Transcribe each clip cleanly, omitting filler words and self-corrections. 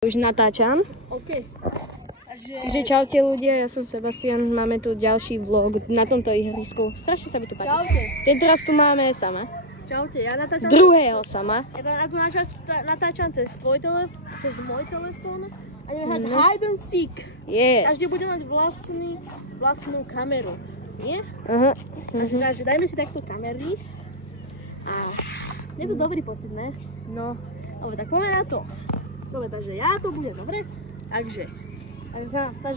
Už natáčam. OK. Takže čaute ľudia, ja som Sebastian, máme tu ďalší vlog na tomto ihrisku. Strašne sa mi tu páči. Čaute. Teraz tu máme sama. Čaute, ja natáčam... Druhého sama. Ja tu natáčam cez môj telefón a ideme hrať hide and seek. Yes. Každý bude mať vlastnú kameru, nie? Aha. Takže dajme si takto kamery. A je to dobrý pocit, ne? No. Dobre, tak poďme na to. Dobre, takže ja to bude, dobre? Takže 1, 2,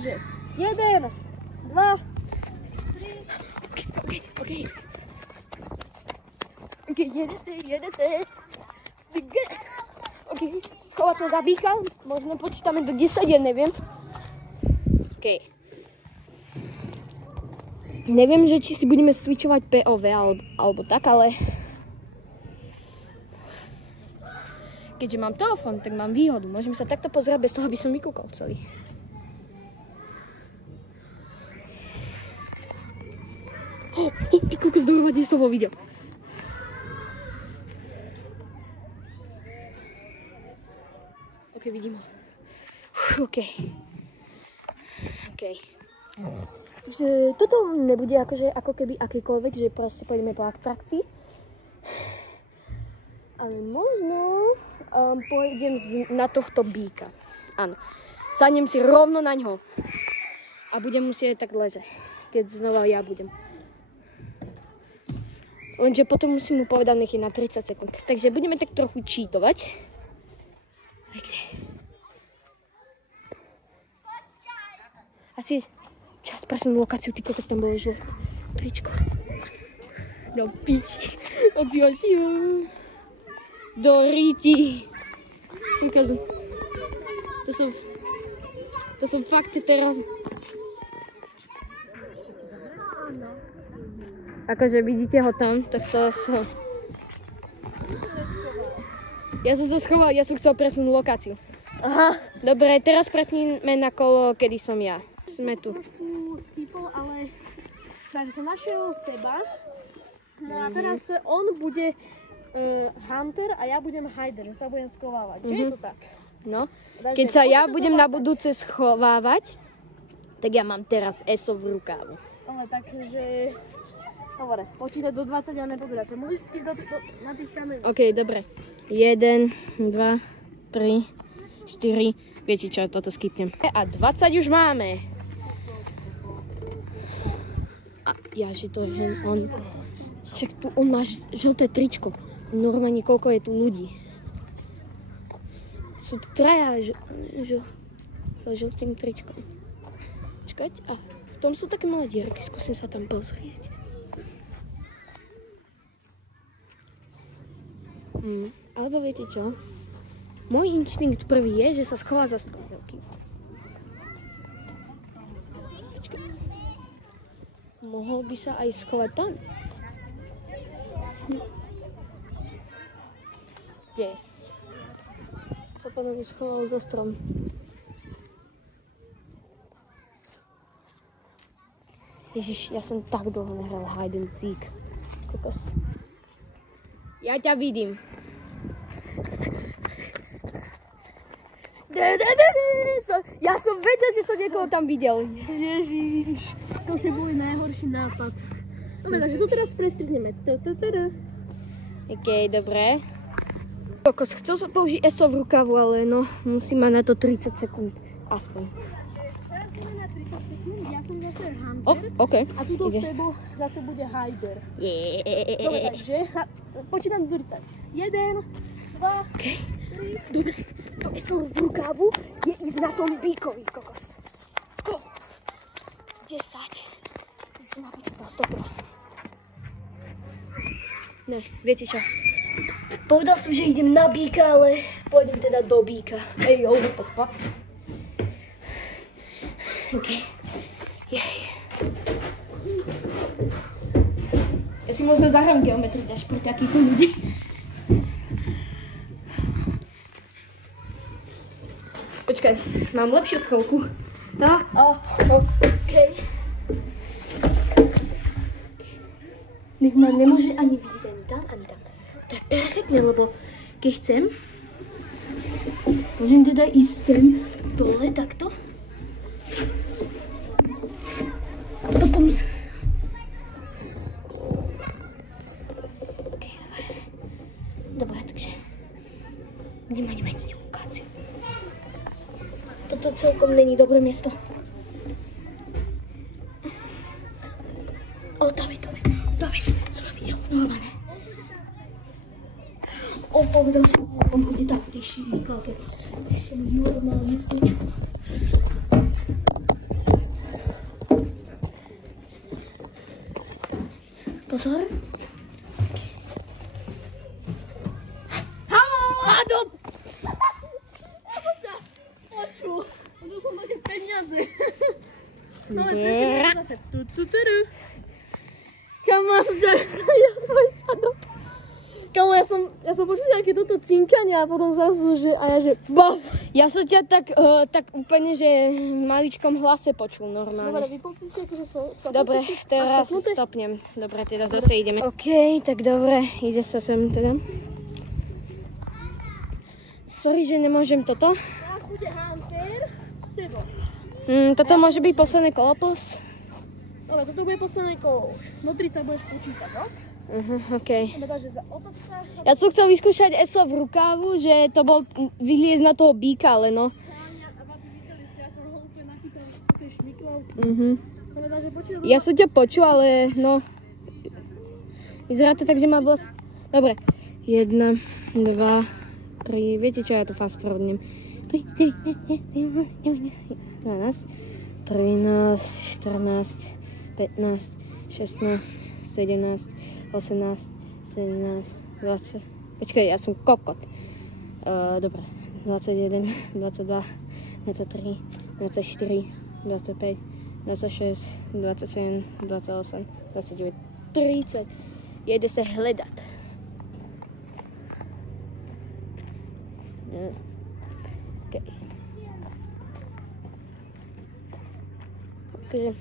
3. OK, jede se. OK, schovať sa za býka, možno počítame do 10, ja neviem. OK. Neviem, že či si budeme switchovať POV alebo tak, ale... Keďže mám telefón, tak mám výhodu. Môžem sa takto pozerať bez toho, aby som vykúkol celý. Ty kokos, dohromady som ho videl. OK, vidím ho. OK. Takže toto nebude akože, ako keby akýkoľvek, že proste pôjdeme po atrakcii. Ale možno pôjdem na tohto býka. Áno. Sadnem si rovno na ňo. A budem musieť tak ležať, keď znova ja budem. Lenže potom musím mu povedať, nech je na 30 sekúnd. Takže budeme tak trochu cheatovať. Asi čas presunúť lokáciu, ty kokos, tam bolo žlté tričko. Do piči. Odskočím. Do ríti. To som fakt teraz. Akože vidíte ho tam, tak to som. Ja som sa schoval, ja som chcel presunúť lokáciu. Aha. Dobre, teraz prepníme na kolo, kedy som ja. Sme tu. Skipol, ale takže som našiel seba. No a teraz on bude hunter a ja budem hider, že sa budem schovávať. Že je to tak? No. Keď sa ja budem na budúce schovávať, tak ja mám teraz ESO v rukávu. Ale takže... Dobre, počítať do 20 a nepozerať sa. Musíš ísť na tých kamer. OK, dobre. 1, 2, 3, 4. Viete čo, toto skipnem. A 20 už máme. A ja, že to je on. Však tu on má žlté tričko. Normálne koľko je tu ľudí. Sú tu traja žltým tričkom. Počkať, a v tom sú také malé dierky, skúsim sa tam pozrieť. Alebo viete čo? Môj inštinkt prvý je, že sa schová za stromilky. Počkaj. Mohol by sa aj schovať tam. Kde? Sa potom schoval za strom. Ježiš, ja som tak dlho nehral hide and seek. Kokos. Ja ťa vidím. Ja som vedel, že som niekoho tam videl. Ježiš, to už bol najhorší nápad. Dobre, takže tu teraz prestrihneme. OK, dobre. Kokos, chcel som použiť ESO v rukavu, ale no, musím mať na to 30 sekúnd. Aspoň. Teraz ideme na 30 sekúnd, ja som zase hunter. OK. A tuto sebou zase bude hider. Dobre, takže počítam do 30. 1, 2, 3. Dobre, to ESO v rukavu je ísť na tom bíkovi, kokos. Skoro. 10. Už ma počítal, stopila. Ne, viete čo? Povedal som, že idem na bíka, ale pôjdem teda do bíka. Ej, what the fuck? OK. Jej. Ja si možno zahrám geometriu až pre takýchto ľudí. Počkaj, mám lepšiu schovku. No, OK. Nech ma nemôže ani vidieť ani tam, ani tam. To je perfektné, lebo keď chcem, Môžem teda ísť sem, dole, takto. Potom... Okay, dobre, takže... Budem mať meniť lokáciu. Toto celkom není dobré miesto. O, dáme. Som ho videl, normálne. On povedal si, on bude tak teším, keď som normálne počul. Pozor. Haló! Adam! Poču, to som také peniaze. No ale presne zase. Kamo, ja som svoj sadok. Kamo, ja som počul nejaké toto cinkanie a potom zrazu, že a ja že baf. Ja som ťa tak úplne, že v maličkom hlase počul normálne. Dobre, vypol si si akože Dobre, teraz stopnem. Dobre, teda zase ideme. OK, tak dobre, ide sa sem teda. Sorry, že nemôžem toto. Teraz bude Hunter, Sebo. Toto môže byť posledné kolo plus. Dobre, toto bude posledné kolo. Do 30 budeš počítať, no? OK. Takže otoč sa. Ja som chcel vyskúšať ESO v rukávu, že to bol vyliezť na toho býka, ale no. Ja som ho úplne nachytal z tej šmiklavky. Počul, Ja som ťa počul, ale no. Vyzerá to tak, že má vlast... Dobre. 1, 2, 3, viete čo, ja to fast forwardnem. 3, 12, 13, 14, 15, 16, 17, 18, 17, 20. Počkaj, ja som kokot. Dobre. 21, 22, 23, 24, 25, 26, 27, 28, 29, 30. Jede sa hľadať. Okay. Takže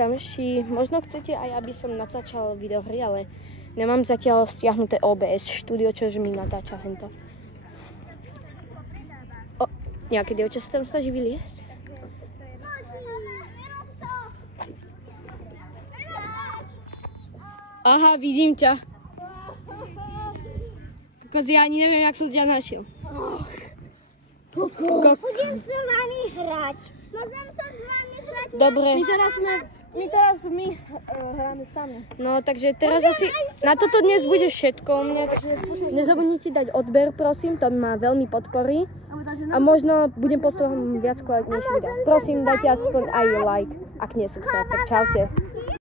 kamoši, možno chcete aj, aby som natáčal videohry, ale nemám zatiaľ stiahnuté OBS štúdio, čože mi natáča hento. O, nejaké dievča sa tam snaží vyliesť? Aha, vidím ťa. Kokos, ja ani neviem, jak som ťa našiel. Budem s vami hrať. Môžem sa s vami hrať? Dobre. My teraz hráme sami. No, takže teraz asi... Na toto dnes bude všetko. Nezabudnite dať odber, prosím, to ma veľmi podporí. A možno budem postovať viac kvalitnejšie videá. Prosím, dajte aspoň aj like, ak nie subscribe. Tak čaute.